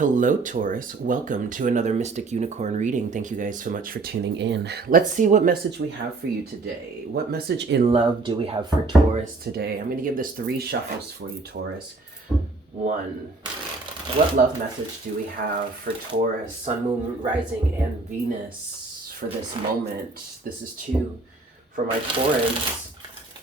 Hello, Taurus. Welcome to another Mystic Unicorn reading. Thank you guys so much for tuning in. Let's see what message we have for you today. What message in love do we have for Taurus today? I'm going to give this 3 shuffles for you, Taurus. 1. What love message do we have for Taurus, Sun, Moon, Rising, and Venus for this moment? This is 2. For my Taurus,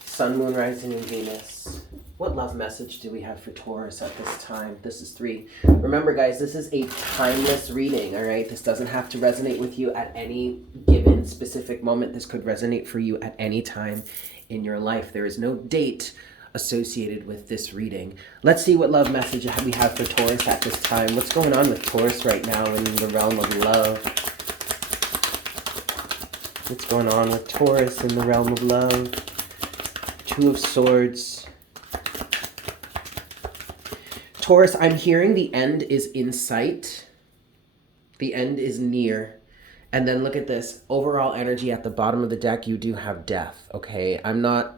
Sun, Moon, Rising, and Venus. What love message do we have for Taurus at this time? This is 3. Remember, guys, this is a timeless reading, all right? This doesn't have to resonate with you at any given specific moment. This could resonate for you at any time in your life. There is no date associated with this reading. Let's see what love message we have for Taurus at this time. What's going on with Taurus right now in the realm of love? What's going on with Taurus in the realm of love? 2 of Swords. Taurus, I'm hearing the end is in sight. The end is near. And then look at this. Overall energy at the bottom of the deck, you do have death, okay? I'm not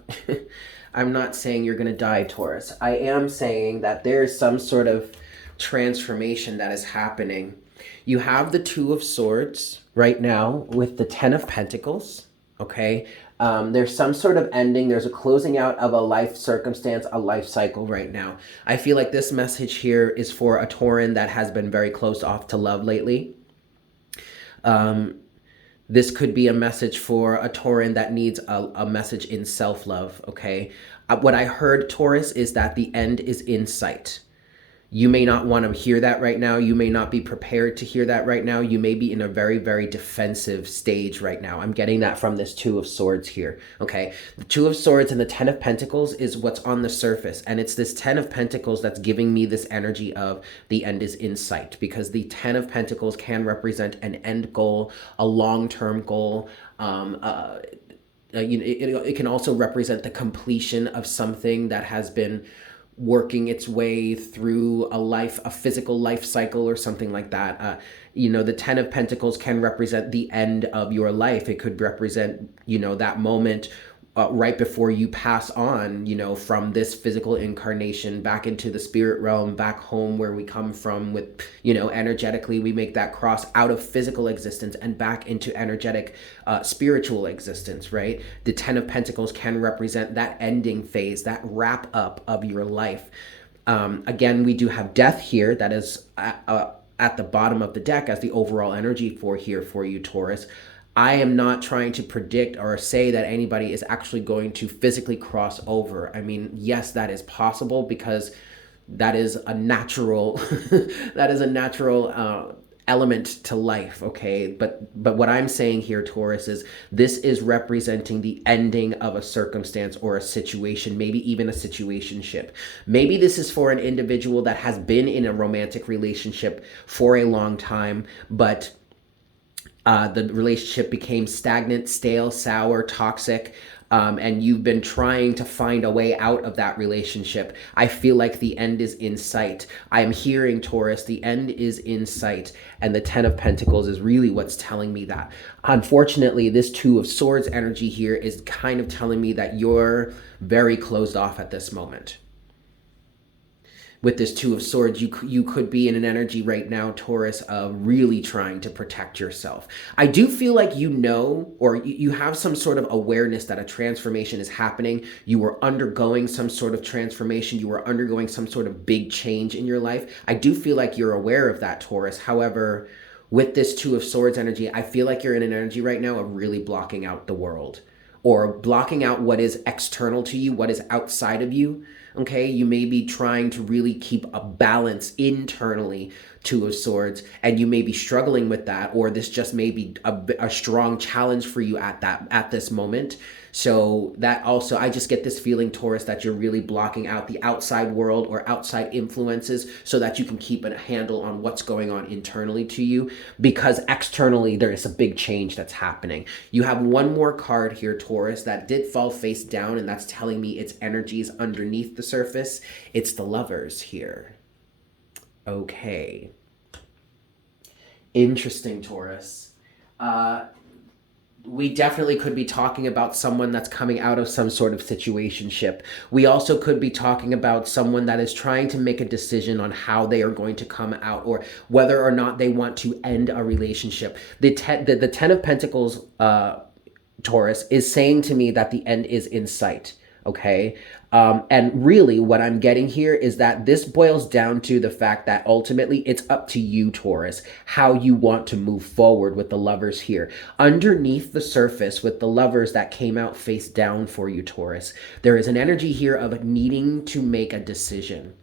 I'm not saying you're going to die, Taurus. I am saying that there is some sort of transformation that is happening. You have the 2 of Swords right now with the 10 of Pentacles, okay? There's some sort of ending. There's a closing out of a life circumstance, a life cycle right now. I feel like this message here is for a Tauran that has been very close off to love lately. This could be a message for a Tauran that needs a message in self-love, okay? What I heard, Taurus, is that the end is in sight. You may not want to hear that right now. You may not be prepared to hear that right now. You may be in a very, very defensive stage right now. I'm getting that from this 2 of Swords here, okay? The 2 of Swords and the 10 of Pentacles is what's on the surface. And it's this 10 of Pentacles that's giving me this energy of the end is in sight, because the 10 of Pentacles can represent an end goal, a long-term goal. It can also represent the completion of something that has been working its way through a physical life cycle or something like that. The 10 of Pentacles can represent the end of your life. It could represent, that moment right before you pass on, from this physical incarnation back into the spirit realm, back home where we come from with, energetically, we make that cross out of physical existence and back into energetic spiritual existence, right? The 10 of Pentacles can represent that ending phase, that wrap up of your life. Again, we do have death here. That is at the bottom of the deck as the overall energy for you, Taurus. I am not trying to predict or say that anybody is actually going to physically cross over. I mean, yes, that is possible because that is a natural element to life, okay? But what I'm saying here, Taurus, is this is representing the ending of a circumstance or a situation, maybe even a situationship. Maybe this is for an individual that has been in a romantic relationship for a long time, but the relationship became stagnant, stale, sour, toxic, and you've been trying to find a way out of that relationship. I feel like the end is in sight. I am hearing, Taurus, the end is in sight, and the 10 of Pentacles is really what's telling me that. Unfortunately, this 2 of Swords energy here is kind of telling me that you're very closed off at this moment. With this 2 of Swords, you could be in an energy right now, Taurus, of really trying to protect yourself. I do feel like or you have some sort of awareness that a transformation is happening. You are undergoing some sort of transformation. You are undergoing some sort of big change in your life. I do feel like you're aware of that, Taurus. However, with this 2 of Swords energy, I feel like you're in an energy right now of really blocking out the world, or blocking out what is external to you, what is outside of you. Okay, you may be trying to really keep a balance internally, 2 of Swords, and you may be struggling with that, or this just may be a strong challenge for you at this moment. So that also, I just get this feeling, Taurus, that you're really blocking out the outside world or outside influences so that you can keep a handle on what's going on internally to you, because externally there is a big change that's happening. You have one more card here, Taurus, that did fall face down, and that's telling me its energy is underneath the surface. It's the Lovers here. Okay. Interesting, Taurus. we definitely could be talking about someone that's coming out of some sort of situationship. We also could be talking about someone that is trying to make a decision on how they are going to come out, or whether or not they want to end a relationship. The Ten of Pentacles, Taurus, is saying to me that the end is in sight. Okay. And really what I'm getting here is that this boils down to the fact that ultimately it's up to you, Taurus, how you want to move forward with the Lovers here. Underneath the surface with the Lovers that came out face down for you, Taurus, there is an energy here of needing to make a decision.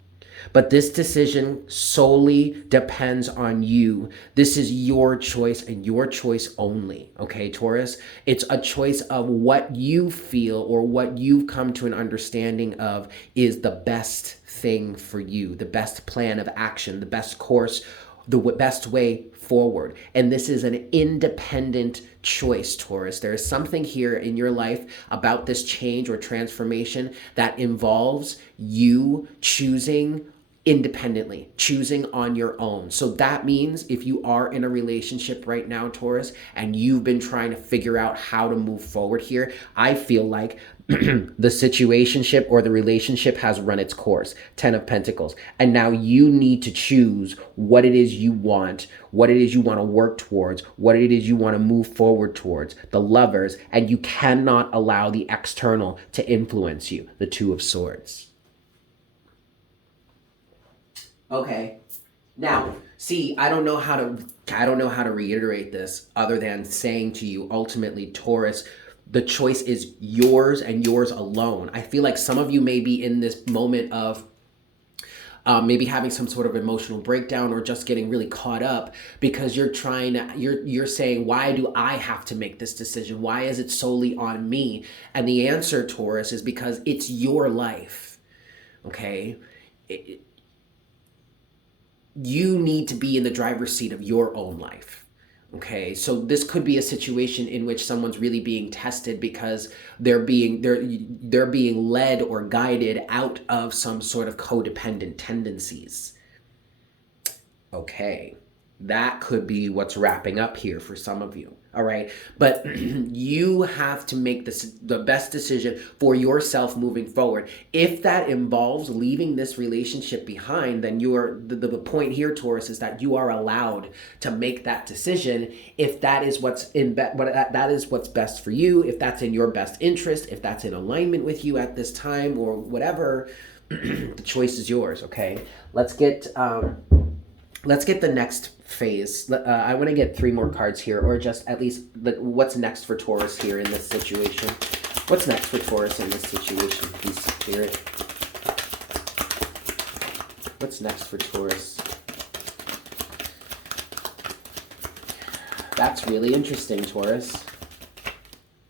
But this decision solely depends on you. This is your choice and your choice only. Okay, Taurus? It's a choice of what you feel or what you've come to an understanding of is the best thing for you, the best plan of action, the best course, the best way forward. And this is an independent choice, Taurus. There is something here in your life about this change or transformation that involves you choosing independently, choosing on your own. So that means if you are in a relationship right now, Taurus, and you've been trying to figure out how to move forward here, I feel like the situationship or the relationship has run its course. 10 of Pentacles. And now you need to choose what it is you want, what it is you want to work towards, what it is you want to move forward towards. The Lovers, and you cannot allow the external to influence you. The Two of Swords. Okay. Now, see, I don't know how to reiterate this other than saying to you, ultimately, Taurus, the choice is yours and yours alone. I feel like some of you may be in this moment of maybe having some sort of emotional breakdown or just getting really caught up because you're saying, why do I have to make this decision? Why is it solely on me? And the answer, Taurus, is because it's your life. Okay? You need to be in the driver's seat of your own life. Okay, so this could be a situation in which someone's really being tested because they're being led or guided out of some sort of codependent tendencies. Okay, that could be what's wrapping up here for some of you. All right, but you have to make the best decision for yourself moving forward. If that involves leaving this relationship behind, then the point here, Taurus, is that you are allowed to make that decision if that is what's best for you, if that's in your best interest, if that's in alignment with you at this time or whatever. The choice is yours. Okay, let's get the next phase. I want to get 3 more cards here, or just at least what's next for Taurus here in this situation. What's next for Taurus in this situation, please, Spirit? What's next for Taurus? That's really interesting, Taurus.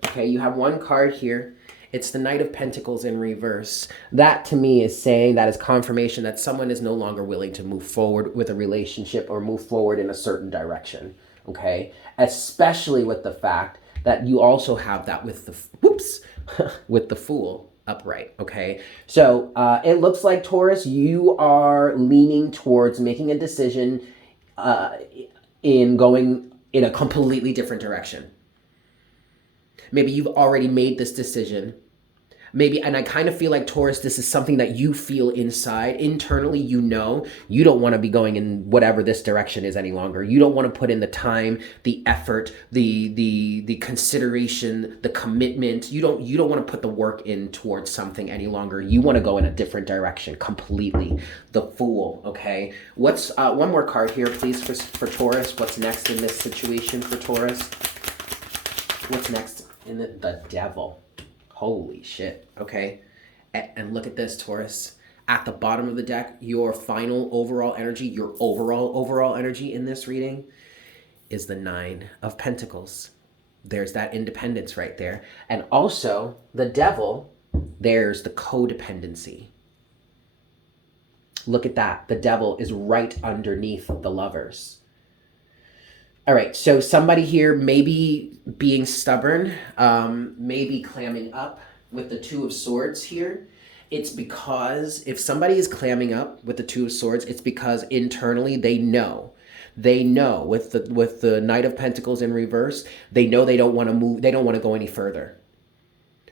Okay, you have 1 card here. It's the Knight of Pentacles in reverse. That to me is saying, that is confirmation that someone is no longer willing to move forward with a relationship or move forward in a certain direction. Okay? Especially with the fact that you also have that with with the Fool upright. Okay? So it looks like, Taurus, you are leaning towards making a decision in going in a completely different direction. Maybe you've already made this decision. Maybe, and I kind of feel like, Taurus, this is something that you feel inside. Internally, you know, you don't want to be going in whatever this direction is any longer. You don't want to put in the time, the effort, the consideration, the commitment. You don't want to put the work in towards something any longer. You want to go in a different direction completely. The Fool, okay? What's one more card here, please, for Taurus? What's next in this situation for Taurus? What's next in the Devil? Holy shit. Okay. And look at this, Taurus. At the bottom of the deck, your final overall energy, your overall energy in this reading is the 9 of Pentacles. There's that independence right there. And also, the Devil, there's the codependency. Look at that. The Devil is right underneath the Lovers. All right, so somebody here may be being stubborn, maybe clamming up with the 2 of Swords here. It's because if somebody is clamming up with the 2 of Swords, it's because internally they know They know with the Knight of Pentacles in reverse, they know they don't want to move, they don't want to go any further.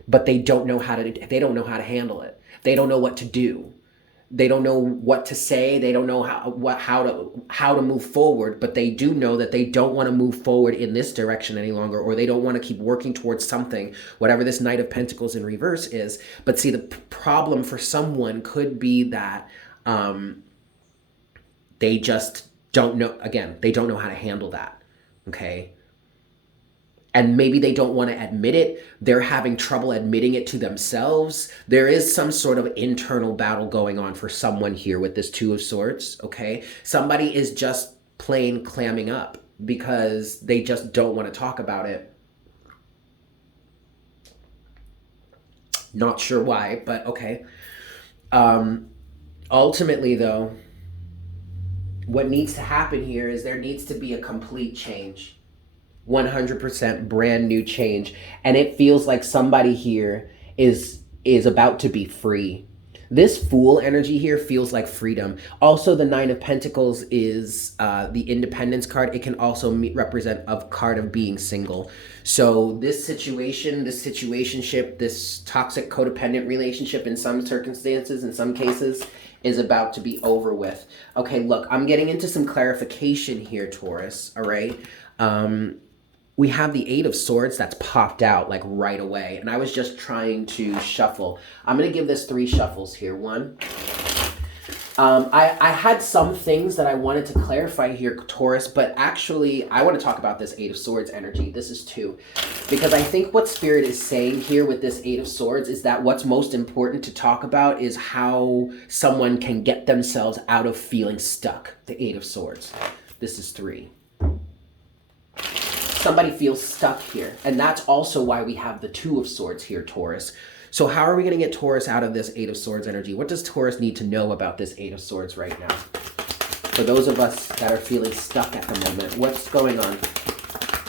But they don't know how to handle it. They don't know what to do. They don't know what to say. They don't know how to move forward, but they do know that they don't want to move forward in this direction any longer, or they don't want to keep working towards something, whatever this Knight of Pentacles in reverse is. But see, the problem for someone could be that they just don't know, again, they don't know how to handle that, okay? And maybe they don't want to admit it. They're having trouble admitting it to themselves. There is some sort of internal battle going on for someone here with this Two of Swords, okay? Somebody is just plain clamming up because they just don't want to talk about it. Not sure why, but okay. Ultimately, though, what needs to happen here is there needs to be a complete change. 100% brand new change, and it feels like somebody here is about to be free. This Fool energy here feels like freedom. Also, the Nine of Pentacles is the Independence card. It can also represent a card of being single. So this situation, this situationship, this toxic codependent relationship in some circumstances, in some cases, is about to be over with. Okay, look, I'm getting into some clarification here, Taurus, all right? We have the Eight of Swords that's popped out like right away. And I was just trying to shuffle. I'm going to give this 3 shuffles here. 1. I had some things that I wanted to clarify here, Taurus, but actually I want to talk about this Eight of Swords energy. This is 2. Because I think what Spirit is saying here with this Eight of Swords is that what's most important to talk about is how someone can get themselves out of feeling stuck. The Eight of Swords. This is 3. Somebody feels stuck here. And that's also why we have the Two of Swords here, Taurus. So how are we going to get Taurus out of this Eight of Swords energy? What does Taurus need to know about this Eight of Swords right now? For those of us that are feeling stuck at the moment, what's going on?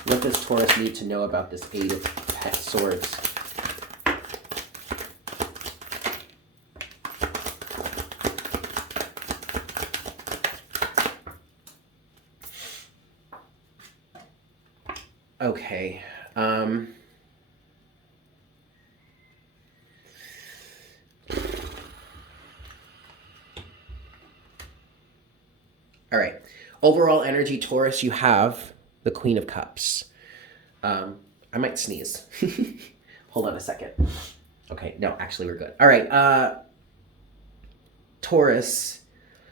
What does Taurus need to know about this Eight of Swords? Okay. All right. Overall energy, Taurus, you have the Queen of Cups. I might sneeze. Hold on a second. Okay, no, actually we're good. All right. Taurus,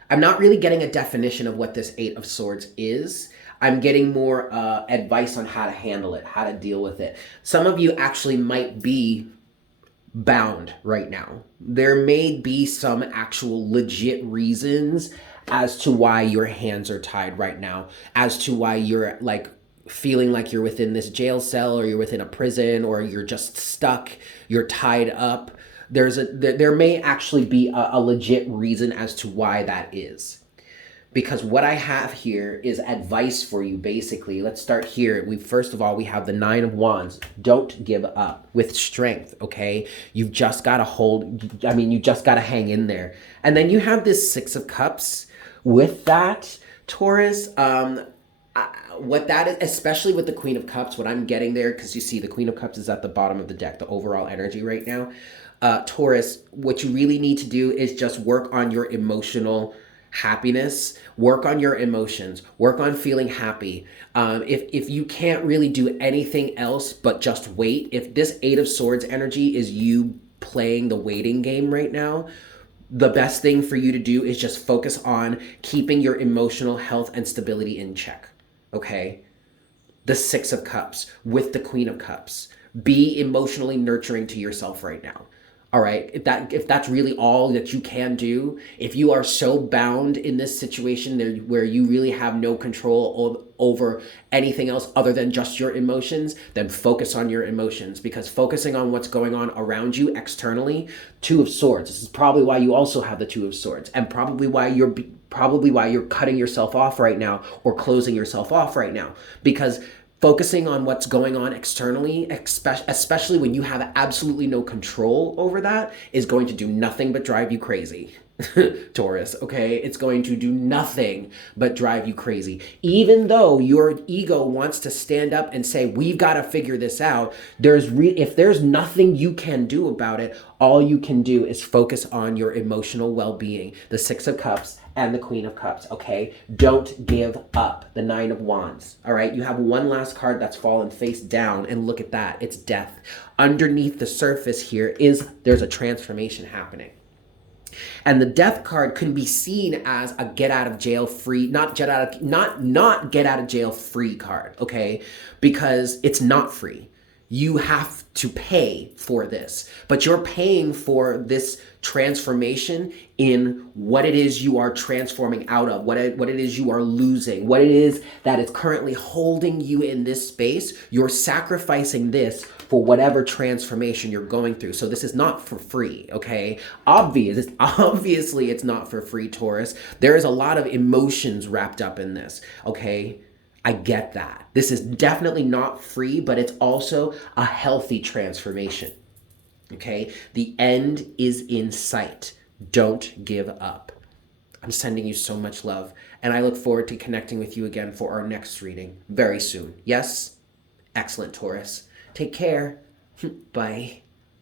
I'm not really getting a definition of what this Eight of Swords is. I'm getting more advice on how to handle it, how to deal with it. Some of you actually might be bound right now. There may be some actual legit reasons as to why your hands are tied right now, as to why you're like feeling like you're within this jail cell, or you're within a prison, or you're just stuck, you're tied up. There may actually be a legit reason as to why that is. Because what I have here is advice for you, basically. Let's start here. First of all, we have the Nine of Wands. Don't give up with strength, okay? You've just got to you just got to hang in there. And then you have this Six of Cups. With that, Taurus, what that is, especially with the Queen of Cups, what I'm getting there, because you see the Queen of Cups is at the bottom of the deck, the overall energy right now. Taurus, what you really need to do is just work on your emotional happiness, work on your emotions, work on feeling happy. If you can't really do anything else but just wait, if this Eight of Swords energy is you playing the waiting game right now, the best thing for you to do is just focus on keeping your emotional health and stability in check, okay? The Six of Cups with the Queen of Cups. Be emotionally nurturing to yourself right now. All right, if that's really all that you can do, if you are so bound in this situation where you really have no control over anything else other than just your emotions, then focus on your emotions, because focusing on what's going on around you externally, Two of Swords, this is probably why you also have the Two of Swords, and probably why you're cutting yourself off right now or closing yourself off right now, because focusing on what's going on externally, especially when you have absolutely no control over that, is going to do nothing but drive you crazy. Taurus, okay? It's going to do nothing but drive you crazy. Even though your ego wants to stand up and say, we've got to figure this out, if there's nothing you can do about it, all you can do is focus on your emotional well-being. The Six of Cups and the Queen of Cups, okay? Don't give up. The Nine of Wands, all right? You have one last card that's fallen face down, and look at that. It's death. Underneath the surface here there's a transformation happening. And the death card can be seen as a get out of jail free, not get out of jail free card, okay? Because it's not free. You have to pay for this, but you're paying for this transformation in what it is you are transforming out of, what it is you are losing, what it is that is currently holding you in this space. You're sacrificing this for whatever transformation you're going through. So this is not for free, okay? Obviously, it's not for free, Taurus. There is a lot of emotions wrapped up in this, okay? I get that. This is definitely not free, but it's also a healthy transformation. Okay? The end is in sight. Don't give up. I'm sending you so much love, and I look forward to connecting with you again for our next reading very soon. Yes? Excellent, Taurus. Take care. Bye.